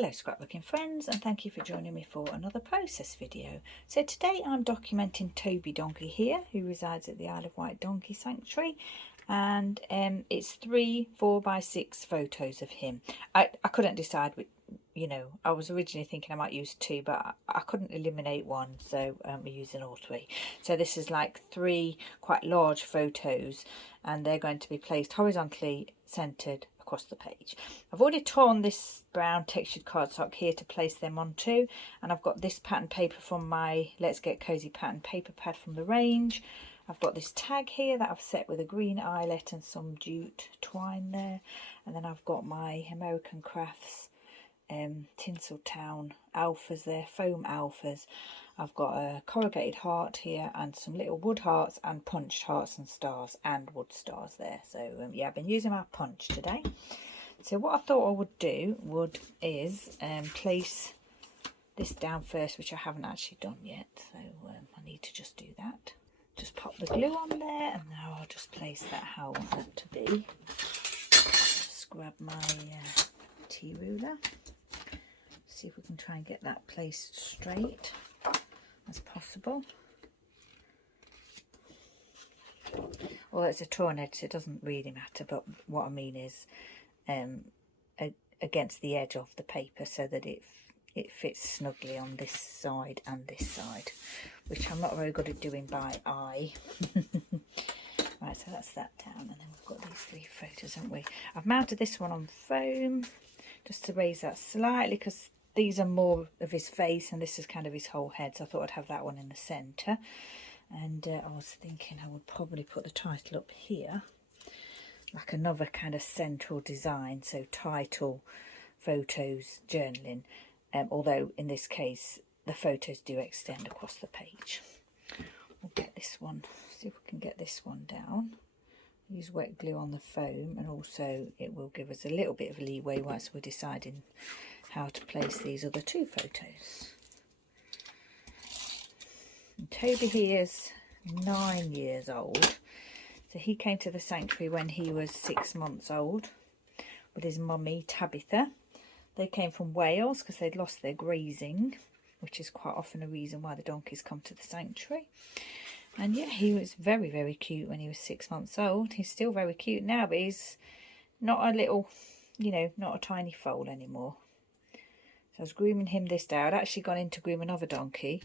Hello scrapbooking friends, and thank you for joining me for another process video. So today I'm documenting Toby donkey here, who resides at the Isle of Wight donkey sanctuary, and it's 3 4x6 photos of him. I couldn't decide, I was originally thinking I might use 2, but I couldn't eliminate 1, so we're using all 3. So this is like 3 quite large photos, and they're going to be placed horizontally centered across the page. I've already torn this brown textured cardstock here to place them onto, and I've got this pattern paper from my Let's Get Cozy pattern paper pad from the range. I've got this tag here that I've set with a green eyelet and some jute twine there, and then I've got my American Crafts Tinsel Town alphas there, foam alphas. I've got a corrugated heart here and some little wood hearts and punched hearts and stars and wood stars there. So yeah, I've been using my punch today. So what I thought I would do is place this down first, which I haven't actually done yet. So I need to just do that. Just pop the glue on there, and now I'll just place that how I want that to be. Just grab my tea ruler. See if we can try and get that placed straight as possible. Well, it's a torn edge, so it doesn't really matter, but what I mean is against the edge of the paper, so that it fits snugly on this side and this side, which I'm not very good at doing by eye. Right, so that's that down, and then we've got these 3 photos, haven't we? I've mounted this one on foam just to raise that slightly, because these are more of his face and this is kind of his whole head, so I thought I'd have that one in the centre. And I was thinking I would probably put the title up here, like another kind of central design, so title, photos, journaling, although in this case the photos do extend across the page. We'll get this one, see if we can get this one down. Use wet glue on the foam, and also it will give us a little bit of leeway whilst we're deciding how to place these other 2 photos. And Toby here is 9 years old, so he came to the sanctuary when he was 6 months old with his mummy Tabitha. They came from Wales because they'd lost their grazing, which is quite often a reason why the donkeys come to the sanctuary. And yeah, he was very, very cute when he was 6 months old. He's still very cute now, but he's not a little, not a tiny foal anymore. So I was grooming him this day. I'd actually gone in to groom another donkey,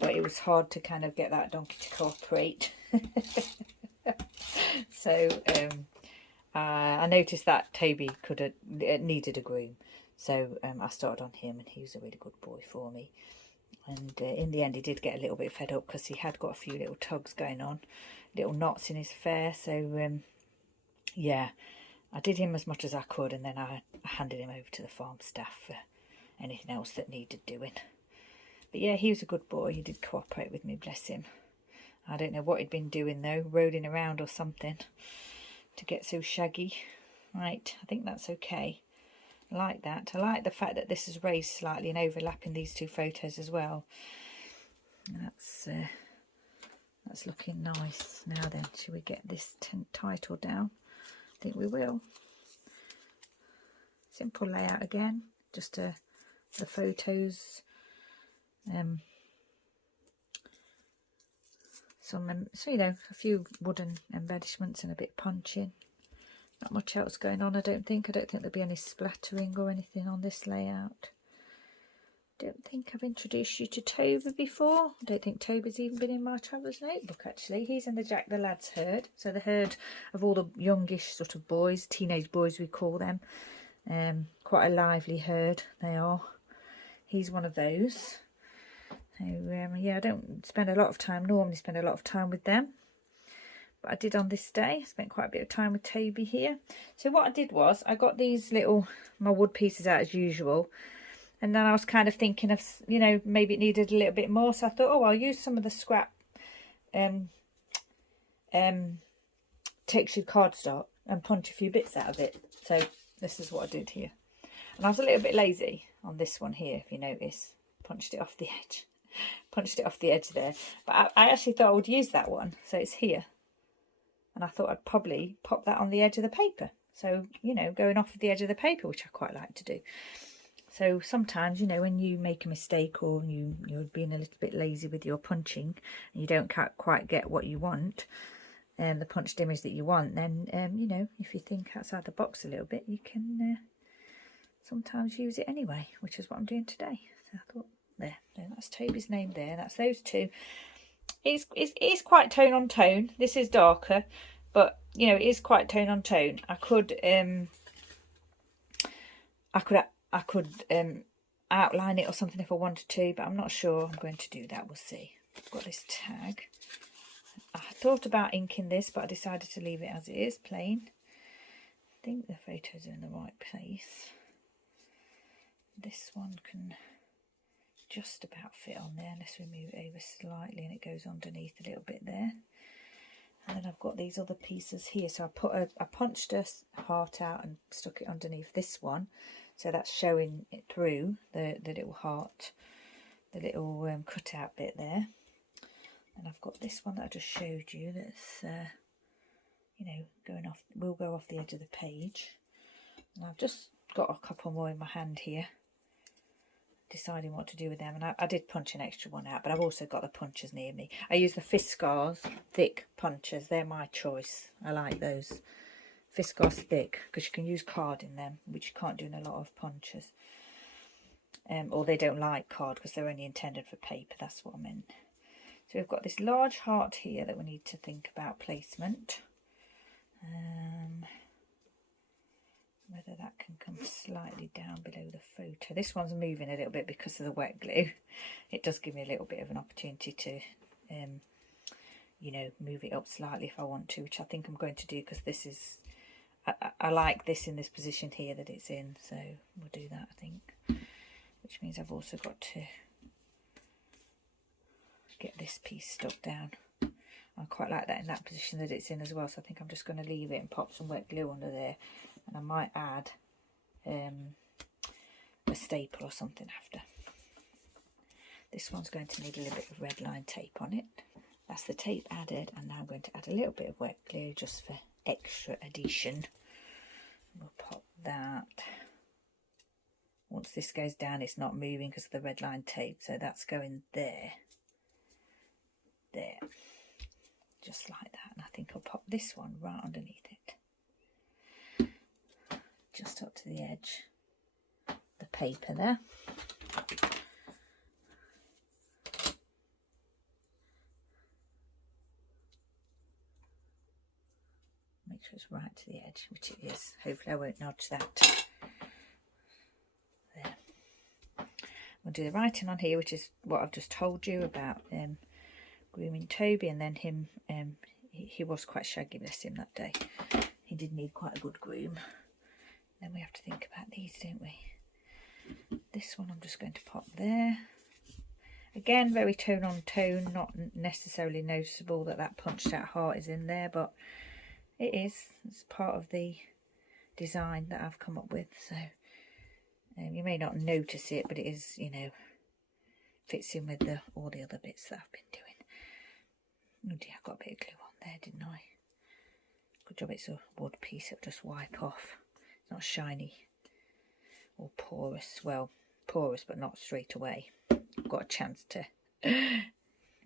but it was hard to kind of get that donkey to cooperate. So I noticed that Toby needed a groom. So I started on him, and he was a really good boy for me. And in the end he did get a little bit fed up, because he had got a few little tugs going on, little knots in his fur. So yeah, I did him as much as I could, and then I handed him over to the farm staff for anything else that needed doing. But yeah, he was a good boy. He did cooperate with me, bless him. I don't know what he'd been doing though, rolling around or something to get so shaggy. Right, I think that's okay. I like that. I like the fact that this is raised slightly and overlapping these 2 photos as well. That's looking nice. Now then, shall we get this title down? I think we will. Simple layout again. Just the photos. So a few wooden embellishments and a bit of punching. Not much else going on, I don't think. I don't think there'll be any splattering or anything on this layout. Don't think I've introduced you to Toby before. I don't think Toby's even been in my traveller's notebook, actually. He's in the Jack the Lad's herd. So the herd of all the youngish sort of boys, teenage boys we call them. Quite a lively herd they are. He's one of those. So yeah, I don't normally spend a lot of time with them. But I did on this day. I spent quite a bit of time with Toby here. So what I did was, I got these my wood pieces out as usual. And then I was kind of thinking of, maybe it needed a little bit more. So I thought, oh, I'll use some of the scrap textured cardstock and punch a few bits out of it. So this is what I did here. And I was a little bit lazy on this one here, if you notice. Punched it off the edge. Punched it off the edge there. But I actually thought I would use that one. So it's here. And I thought I'd probably pop that on the edge of the paper. So, going off of the edge of the paper, which I quite like to do. So sometimes, you know, when you make a mistake or you're being a little bit lazy with your punching and you don't quite get what you want, the punched image that you want, then, you know, if you think outside the box a little bit, you can sometimes use it anyway, which is what I'm doing today. So I thought, there, that's Toby's name there. That's those two. It's quite tone on tone. This is darker, but, you know, it is quite tone on tone. I could outline it or something if I wanted to, but I'm not sure I'm going to do that. We'll see. I've got this tag. I thought about inking this, but I decided to leave it as it is, plain. I think the photos are in the right place. This one can just about fit on there unless we move it over slightly and it goes underneath a little bit there. And then I've got these other pieces here. So I punched a heart out and stuck it underneath this one. So that's showing it through the little heart, the little cutout bit there. And I've got this one that I just showed you that's, you know, going off, will go off the edge of the page. And I've just got a couple more in my hand here, deciding what to do with them. And I did punch an extra one out, but I've also got the punchers near me. I use the Fiskars thick punchers. They're my choice. I like those. Fiskars thick, because you can use card in them, which you can't do in a lot of punchers. Or they don't like card because they're only intended for paper. That's what I meant. So we've got this large heart here that we need to think about placement. Whether that can come slightly down below the photo. This one's moving a little bit because of the wet glue. It does give me a little bit of an opportunity to, you know, move it up slightly if I want to, which I think I'm going to do because this is, I like this in this position here that it's in. So we'll do that, I think. Which means I've also got to get this piece stuck down. I quite like that in that position that it's in as well, so I think I'm just going to leave it and pop some wet glue under there, and I might add a staple or something after. This one's going to need a little bit of red line tape on it. That's the tape added, and now I'm going to add a little bit of wet glue just for extra adhesion. We'll pop that. Once this goes down, it's not moving because of the red line tape, so that's going there. There, just like that. And I think I'll pop this one right underneath it, just up to the edge, the paper there. Make sure it's right to the edge, which it is. Hopefully I won't nudge that. There. We'll do the writing on here, which is what I've just told you about grooming Toby, and then him, he was quite shaggy, bless him, that day. He did need quite a good groom. Then we have to think about these, don't we? This one I'm just going to pop there. Again, very tone on tone, not necessarily noticeable that that punched out heart is in there, but it is. It's part of the design that I've come up with, so you may not notice it, but it is, you know, fits in with all the other bits that I've been doing. Oh dear, I got a bit of glue on there, didn't I? Good job it's a wood piece, it'll just wipe off. It's not shiny or porous. Well, porous, but not straight away. I've got a chance to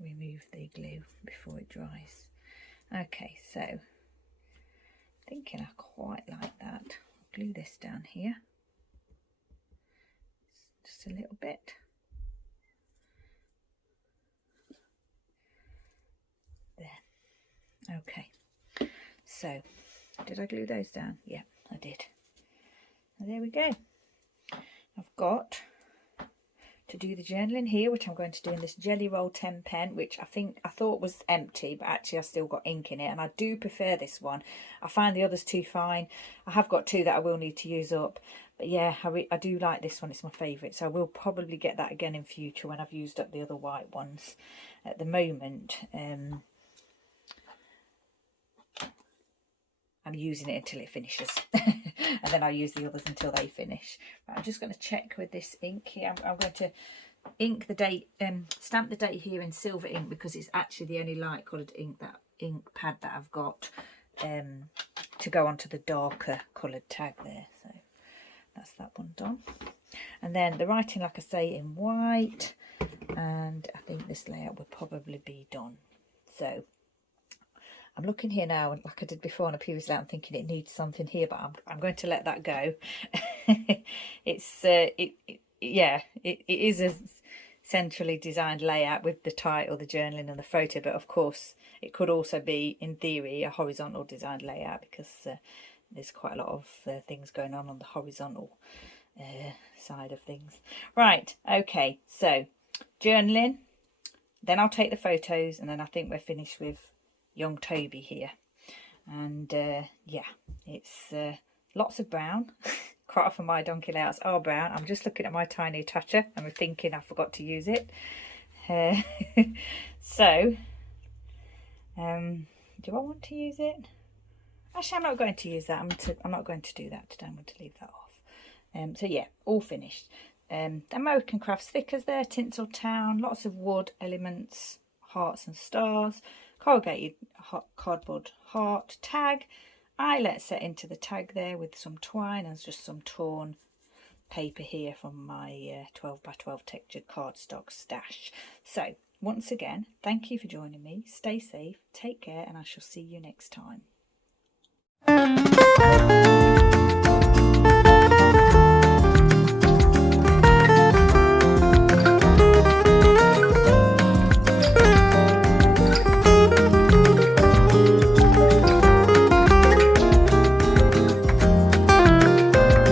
remove the glue before it dries. Okay, so thinking I quite like that. I'll glue this down here. Just a little bit. There. Okay, so did I glue those down? Yeah, I did. And there we go. I've got to do the journaling here, which I'm going to do in this Jelly Roll 10 pen, which I thought was empty, but actually I've still got ink in it, and I do prefer this one. I find the others too fine. I have got two that I will need to use up, but yeah, I do like this one. It's my favourite, so I will probably get that again in future when I've used up the other white ones. At the moment, I'm using it until it finishes and then I'll use the others until they finish. Right, I'm just going to check with this ink here. I'm going to ink the date, stamp the date here in silver ink, because it's actually the only light coloured ink pad that I've got to go onto the darker coloured tag there. So that's that one done. And then the writing, like I say, in white, and I think this layout will probably be done. So I'm looking here now, and like I did before on a previous layout, I'm thinking it needs something here, but I'm going to let that go. It's yeah, it is a centrally designed layout with the title, the journaling and the photo, but of course it could also be, in theory, a horizontal designed layout, because there's quite a lot of things going on the horizontal side of things. Right, okay, so journaling, then I'll take the photos, and then I think we're finished with young Toby here. And yeah, it's lots of brown. Quite often my donkey layouts are brown. I'm just looking at my tiny attacher and I'm thinking I forgot to use it. So do I want to use it? Actually, I'm not going to use that. I'm not going to do that today. I'm going to leave that off. So yeah, all finished. American Crafts stickers there, Tinsel Town, lots of wood elements, hearts and stars, corrugated cardboard heart tag, eyelet set into the tag there with some twine, and just some torn paper here from my 12 by 12 textured cardstock stash. So once again, thank you for joining me. Stay safe, take care, and I shall see you next time.